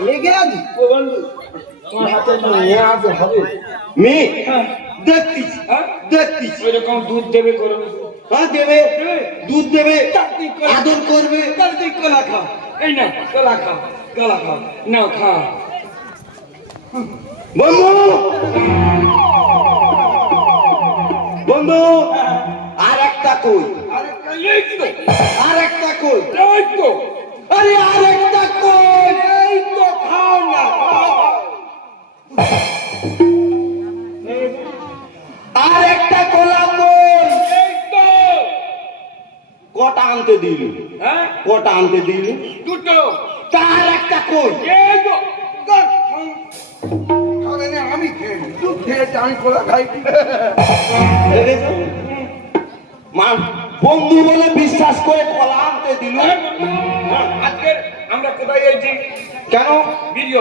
লেগে আছি ও বন্ধু তোমার হাতে মেয়ে আছে হবে মেয়ে হ্যাঁ দেখতিস হ্যাঁ দেখতিস ওইরকম দুধ দেবে করবে হ্যাঁ দেবে দুধ দেবে আদর করবে তুই কলা খা এই না কলা খা নাও খা বন্ধু বন্ধু আর একটা কই আরেকটা এই তো আর একটা কই এই তো আরে আর একটা কই এই তো খাও না আর একটা কলা কই এই তো কটা আনতে দিল হ্যাঁ কটা আনতে দিল দুটো তার একটা কই এই তো আমি খেয়ে তুই খেয়েছে আমি কলা খাই দেখেছো? মা বন্ধু বলে বিশ্বাস করে কলা আনতে দিল আজকে আমরা কোথায় যাচ্ছি কেন ভিডিও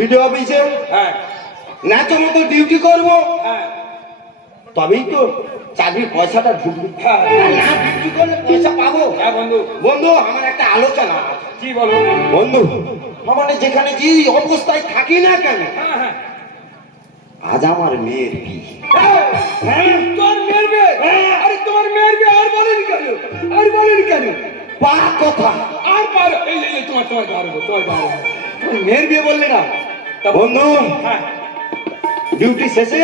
ভিডিও অফিসে হ্যাঁ ন্যাচের মতো ডিউটি করব হ্যাঁ তবেই তো চাকরির পয়সাটা ঢুকবে হ্যাঁ না ডিউটি করলে পয়সা পাবো হ্যাঁ বন্ধু বন্ধু আমার একটা আলোচনা আছে কি বলো বন্ধু মানে যেখানে যে অবস্থায় থাকি না কেন হ্যাঁ হ্যাঁ আজ আমার মেয়ের কি তোর মেয়ের বিয়ে আরে তোমার মেয়ের বিয়ে আর বলেন কেন পা কথা আর পার এই তোমার মেয়ের বিয়ে বললে না তা বন্ধু হ্যাঁ ডিউটি শেষে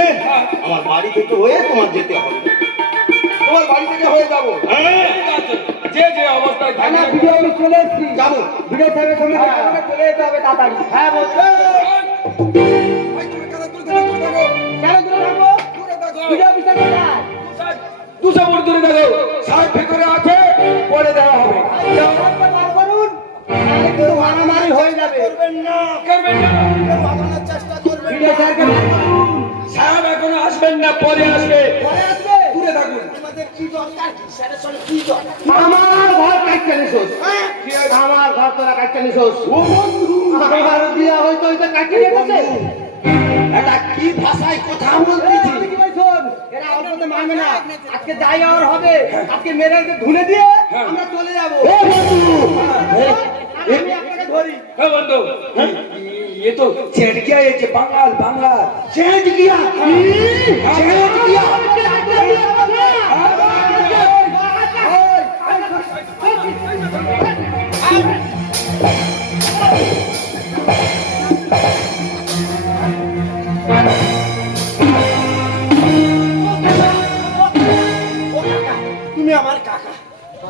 আমার বাড়ি থেকে হয়ে তোমার যেতে হবে তোমার বাড়ি থেকে হয়ে যাবো হ্যাঁ যে যে অবস্থায় থাকে আমরা ভিডিও আমি চলে এসেছি যাবো ভিডিও থেকে সঙ্গে আমাকে চলে যেতে হবে তাড়াতাড়ি হ্যাঁ বলছো কেন দূরে থাকবো ভিডিও অফিসে কোথায় 200 ফুট দূরে দেখো সাইড ভেতরে আছে পরে দেওয়া হবে আমাকে বার করুন তাহলে কিন্তু মারামারি হয়ে যাবে করবেন না ভিডিও স্যারকে বার করুন সাহেব এখনো আসবেন না পরে আসবে পরে আসবে দূরে থাকুন আমার ঘর কাটতে নিছোস আমার ঘর তোরা কাটতে নিছোস আমার দিয়া হয়তো হয়তো কাটতে গেছে এটা কি ভাষায় কথা বলতেছি এরা অল্পতে মানবে না আজকে যাই আর হবে আজকে মেরে ধুলে দিয়ে আমরা চলে যাবো আমি আপনাকে ধরি হ্যাঁ বন্ধু ये तो चढ़ गया ये जो बंगाल चढ़ गया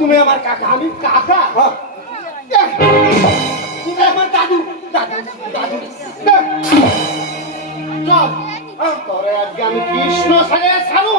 তুমি আমার কাকা আমি কাকা তুমি আমার দাদু দাদু দাদু চল তোরে আজকে আমি কৃষ্ণ সাজে সারু